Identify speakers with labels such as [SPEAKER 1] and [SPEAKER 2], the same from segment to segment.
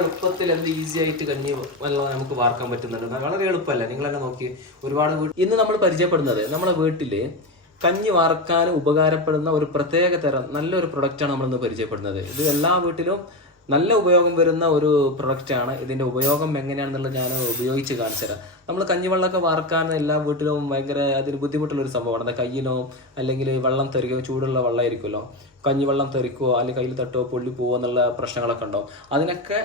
[SPEAKER 1] എളുപ്പത്തിൽ എന്ത് ഈസി ആയിട്ട് കഞ്ഞി വെള്ളം നമുക്ക് വാർക്കാൻ പറ്റുന്നുണ്ട്. വളരെ എളുപ്പമല്ല. നിങ്ങൾ തന്നെ നോക്കി ഒരുപാട് ഇന്ന് നമ്മൾ പരിചയപ്പെടുന്നത് നമ്മുടെ വീട്ടിൽ കഞ്ഞി വാർക്കാൻ ഉപകാരപ്പെടുന്ന ഒരു പ്രത്യേക തരം നല്ലൊരു പ്രൊഡക്റ്റാണ് നമ്മൾ ഇന്ന് പരിചയപ്പെടുന്നത്. ഇത് എല്ലാ വീട്ടിലും നല്ല ഉപയോഗം വരുന്ന ഒരു പ്രൊഡക്റ്റാണ് ഇതിന്റെ ഉപയോഗം എങ്ങനെയാണെന്നുള്ളത് ഞാൻ ഉപയോഗിച്ച് കാണിച്ചു നമ്മൾ കഞ്ഞിവെള്ളമൊക്കെ വാർക്കാൻ എല്ലാ വീട്ടിലും ഭയങ്കര അതിന് ബുദ്ധിമുട്ടുള്ള ഒരു സംഭവമാണ്. അത് കയ്യിലോ അല്ലെങ്കിൽ വെള്ളം തെറിക്കോ ചൂടുള്ള വെള്ളമായിരിക്കുമല്ലോ. കഞ്ഞിവെള്ളം തെറിക്കോ അല്ലെങ്കിൽ കയ്യിൽ തട്ടോ പൊള്ളി പോവോ എന്നുള്ള പ്രശ്നങ്ങളൊക്കെ ഉണ്ടാവും. അതിനൊക്കെ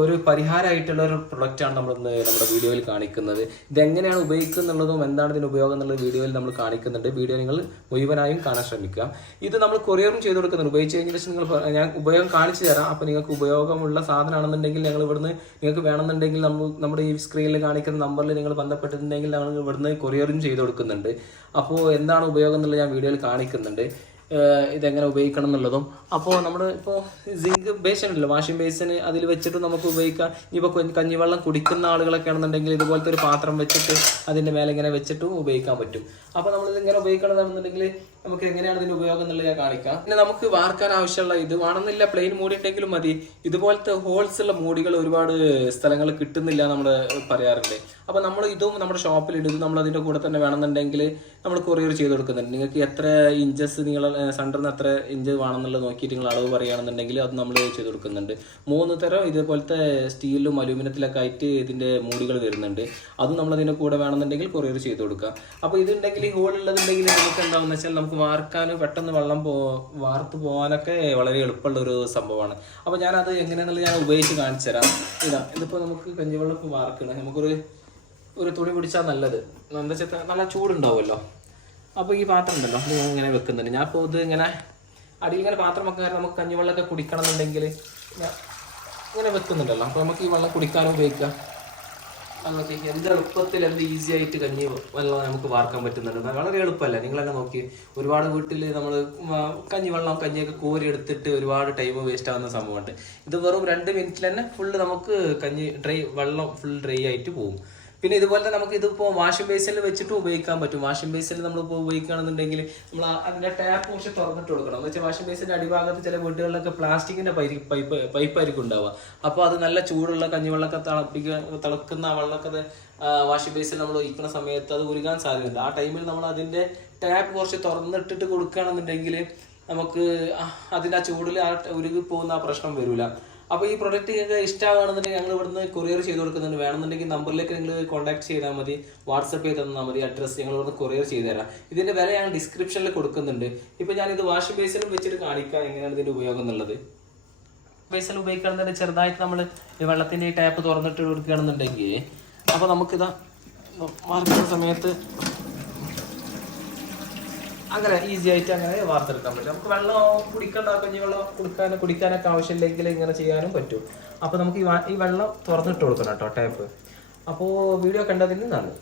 [SPEAKER 1] ഒരു പരിഹാരമായിട്ടുള്ള ഒരു പ്രൊഡക്റ്റാണ് നമ്മൾ ഇന്ന് നമ്മുടെ വീഡിയോയിൽ കാണിക്കുന്നത്. ഇതെങ്ങനെയാണ് ഉപയോഗിക്കുന്നുള്ളതും എന്താണ് ഇതിന്റെ ഉപയോഗം എന്നുള്ള വീഡിയോയിൽ നമ്മൾ കാണിക്കുന്നുണ്ട്. വീഡിയോ നിങ്ങൾ മുഴുവനായും കാണാൻ ശ്രമിക്കുക. ഇത് നമ്മൾ കൊറിയറും ചെയ്ത് കൊടുക്കുന്നുണ്ട്. ഉപയോഗിച്ച് കഴിഞ്ഞ ശേഷം നിങ്ങൾ ഞാൻ ഉപയോഗം കാണിച്ചു തരാം. അപ്പോൾ നിങ്ങൾക്ക് ഉപയോഗമുള്ള സാധനമാണെന്നുണ്ടെങ്കിൽ ഞങ്ങൾ ഇവിടുന്ന് നിങ്ങൾക്ക് വേണമെന്നുണ്ടെങ്കിൽ നമ്മൾ നമ്മുടെ ഈ സ്ക്രീനിൽ കാണിക്കുന്ന നമ്പറിൽ നിങ്ങൾ ബന്ധപ്പെട്ടിട്ടുണ്ടെങ്കിൽ ഞങ്ങൾ ഇവിടുന്ന് കൊറിയറും ചെയ്ത് കൊടുക്കുന്നുണ്ട്. അപ്പോൾ എന്താണ് ഉപയോഗം എന്നുള്ളത് ഞാൻ വീഡിയോയിൽ കാണിക്കുന്നുണ്ട്. ഇതെങ്ങനെ ഉപയോഗിക്കണം എന്നുള്ളതും. അപ്പോൾ നമ്മൾ ഇപ്പോൾ സിങ്ക് ബേസിൻ ഉണ്ടല്ലോ വാഷിംഗ് ബേസിന് അതിൽ വെച്ചിട്ട് നമുക്ക് ഉപയോഗിക്കാം. ഇനിയിപ്പോൾ കഞ്ഞിവെള്ളം കുടിക്കുന്ന ആളുകളൊക്കെ ആണെന്നുണ്ടെങ്കിൽ ഇതുപോലത്തെ ഒരു പാത്രം വെച്ചിട്ട് അതിന്റെ മേലെ ഇങ്ങനെ വെച്ചിട്ടും ഉപയോഗിക്കാൻ പറ്റും. അപ്പോൾ നമ്മൾ ഇതിങ്ങനെ ഉപയോഗിക്കണമെന്നുണ്ടെങ്കിൽ നമുക്ക് എങ്ങനെയാണ് ഇതിന്റെ ഉപയോഗം എന്നുള്ളത് ഞാൻ കാണിക്കാം. പിന്നെ നമുക്ക് വാർക്കാൻ ആവശ്യമുള്ള ഇത് വേണമെന്നില്ല പ്ലെയിൻ മൂടി ഉണ്ടെങ്കിലും മതി. ഇതുപോലത്തെ ഹോൾസ് ഉള്ള മൂടികൾ ഒരുപാട് സ്ഥലങ്ങൾ കിട്ടുന്നില്ല നമ്മൾ പറയാറുണ്ട്. അപ്പോൾ നമ്മൾ ഇതും നമ്മുടെ ഷോപ്പിൽ ഇത് നമ്മൾ അതിന്റെ കൂടെ തന്നെ വേണമെന്നുണ്ടെങ്കിൽ നമ്മൾ കൊറിയർ ചെയ്ത് കൊടുക്കുന്നുണ്ട്. നിങ്ങൾക്ക് എത്ര ഇഞ്ചസ് നിങ്ങൾ സെന്ററിന് എത്ര ഇഞ്ച് വേണമെന്നുള്ളത് നോക്കിയിട്ട് നിങ്ങൾ അളവ് പറയുകയാണെന്നുണ്ടെങ്കിൽ അത് നമ്മൾ ചെയ്ത് കൊടുക്കുന്നുണ്ട്. മൂന്ന് തരം ഇതേപോലത്തെ സ്റ്റീലിലും അലൂമിനിയത്തിലൊക്കെ ആയിട്ട് ഇതിന്റെ മൂടികൾ വരുന്നുണ്ട്. അത് നമ്മൾ അതിന്റെ കൂടെ വേണമെന്നുണ്ടെങ്കിൽ കൊറിയർ ചെയ്ത് കൊടുക്കാം. അപ്പോൾ ഇതുണ്ടെങ്കിൽ ഈ ഹോൾ ഉള്ളതുണ്ടെങ്കിൽ നമുക്ക് എന്താണെന്ന് വെച്ചാൽ നമുക്ക് വാർക്കാൻ പെട്ടെന്ന് വെള്ളം പോ വാർത്ത് പോകാനൊക്കെ വളരെ എളുപ്പമുള്ള ഒരു സംഭവമാണ്. അപ്പോൾ ഞാനത് എങ്ങനെയാണെന്നുള്ളത് ഞാൻ ഉപയോഗിച്ച് കാണിച്ചു തരാം. ഇതാ ഇതിപ്പോൾ നമുക്ക് കഞ്ഞിവെള്ളം വാർക്കണം. നമുക്കൊരു ഒരു തുണി പിടിച്ചാൽ നല്ലത്. എന്താ വെച്ചാൽ നല്ല ചൂടുണ്ടാവുമല്ലോ. അപ്പോൾ ഈ പാത്രം ഉണ്ടല്ലോ ഇത് ഞാൻ ഇങ്ങനെ വെക്കുന്നുണ്ട്. ഞാൻ ഇപ്പോൾ ഇത് ഇങ്ങനെ അടിയിൽ ഇങ്ങനെ പാത്രം വെക്കാൻ നമുക്ക് കഞ്ഞിവെള്ളമൊക്കെ കുടിക്കണം എന്നുണ്ടെങ്കിൽ ഇങ്ങനെ വെക്കുന്നുണ്ടല്ലോ. അപ്പോൾ നമുക്ക് ഈ വെള്ളം കുടിക്കാനും ഉപയോഗിക്കാം. അത് നോക്കി എന്ത് എളുപ്പത്തിൽ എന്ത് ഈസി ആയിട്ട് കഞ്ഞി വെള്ളം നമുക്ക് വാർക്കാൻ പറ്റുന്നുണ്ട്. വളരെ എളുപ്പമല്ല? നിങ്ങൾ തന്നെ നോക്കി. ഒരുപാട് വീട്ടിൽ നമ്മൾ കഞ്ഞി വെള്ളം കഞ്ഞിയൊക്കെ കോരി എടുത്തിട്ട് ഒരുപാട് ടൈം വേസ്റ്റ് ആവുന്ന സംഭവമുണ്ട്. ഇത് വെറും രണ്ട് മിനിറ്റിൽ തന്നെ ഫുള്ള് നമുക്ക് കഞ്ഞി ഡ്രൈ വെള്ളം ഫുൾ ഡ്രൈ ആയിട്ട് പോകും. പിന്നെ ഇതുപോലെ തന്നെ നമുക്ക് ഇതിപ്പോൾ വാഷിംഗ് ബേസിൽ വെച്ചിട്ട് ഉപയോഗിക്കാൻ പറ്റും. വാഷിംഗ് ബേസിൽ നമ്മളിപ്പോൾ ഉപയോഗിക്കുകയാണെന്നുണ്ടെങ്കിൽ നമ്മൾ അതിന്റെ ടാപ്പ് കുറച്ച് തുറന്നിട്ട് കൊടുക്കണം. എന്ന് വെച്ചാൽ വാഷിംഗ് ബേസിന്റെ അടിഭാഗത്ത് ചില വീടുകളിലൊക്കെ പ്ലാസ്റ്റിക്കിന്റെ പൈപ്പ് പൈപ്പ് ആയിരിക്കും ഉണ്ടാവുക. അപ്പോൾ അത് നല്ല ചൂടുള്ള കഞ്ഞിവെള്ളമൊക്കെ തിളപ്പിക്കുക തിളക്കുന്ന വെള്ളമൊക്കെ വാഷിംഗ് ബേസിൽ നമ്മൾ ഒഴിക്കുന്ന സമയത്ത് അത് ഉരുകാൻ സാധ്യതയുണ്ട്. ആ ടൈമിൽ നമ്മൾ അതിന്റെ ടാപ്പ് കുറച്ച് തുറന്നിട്ടിട്ട് കൊടുക്കുകയാണെന്നുണ്ടെങ്കിൽ നമുക്ക് അതിന്റെ ആ ചൂടിൽ ആ ഉരുകി പോകുന്ന ആ പ്രശ്നം വരില്ല അപ്പോൾ ഈ പ്രൊഡക്റ്റ് നിങ്ങൾക്ക് ഇഷ്ടമാണെന്നുണ്ടെങ്കിൽ ഞങ്ങൾ ഇവിടുന്ന് കൊറിയർ ചെയ്ത് കൊടുക്കുന്നുണ്ട്. വേണമെന്നുണ്ടെങ്കിൽ നമ്പറിലേക്ക് നിങ്ങൾ കോൺടാക്ട് ചെയ്താൽ മതി. വാട്സപ്പ് ചെയ്ത് തന്നാൽ മതി. അഡ്രസ്സ് ഞങ്ങൾ ഇവിടുന്ന് കൊറിയർ ചെയ്ത് തരാം. ഇതിന്റെ വില ഞാൻ ഡിസ്ക്രിപ്ഷനിൽ കൊടുക്കുന്നുണ്ട്. ഞാൻ ഇത് വാഷിംഗ് ബേസിലും വെച്ചിട്ട് കാണിക്കാം എങ്ങനെയാണ് ഇതിന്റെ ഉപയോഗം എന്നുള്ളത്. ബേസിൽ ഉപയോഗിക്കുകയാണെന്നുണ്ടെങ്കിൽ ചെറുതായിട്ട് നമ്മൾ ഈ വെള്ളത്തിന്റെ ടാപ്പ് തുറന്നിട്ട് കൊടുക്കുകയാണെന്നുണ്ടെങ്കിൽ അപ്പോൾ നമുക്കിതാ മാർക്കുന്ന സമയത്ത് അങ്ങനെ ഈസി ആയിട്ട് അങ്ങനെ വാർത്തെടുക്കാൻ പറ്റും. നമുക്ക് വെള്ളം കുടിക്കണ്ട കഞ്ഞി വെള്ളം കുടിക്കാൻ കുടിക്കാനൊക്കെ ആവശ്യമില്ലെങ്കിൽ ഇങ്ങനെ ചെയ്യാനും പറ്റും. അപ്പോൾ നമുക്ക് ഈ വെള്ളം തുറന്നിട്ട് കൊടുക്കണം കേട്ടോ ടാപ്പ്. അപ്പോൾ വീഡിയോ കണ്ടതിന് നന്ദി.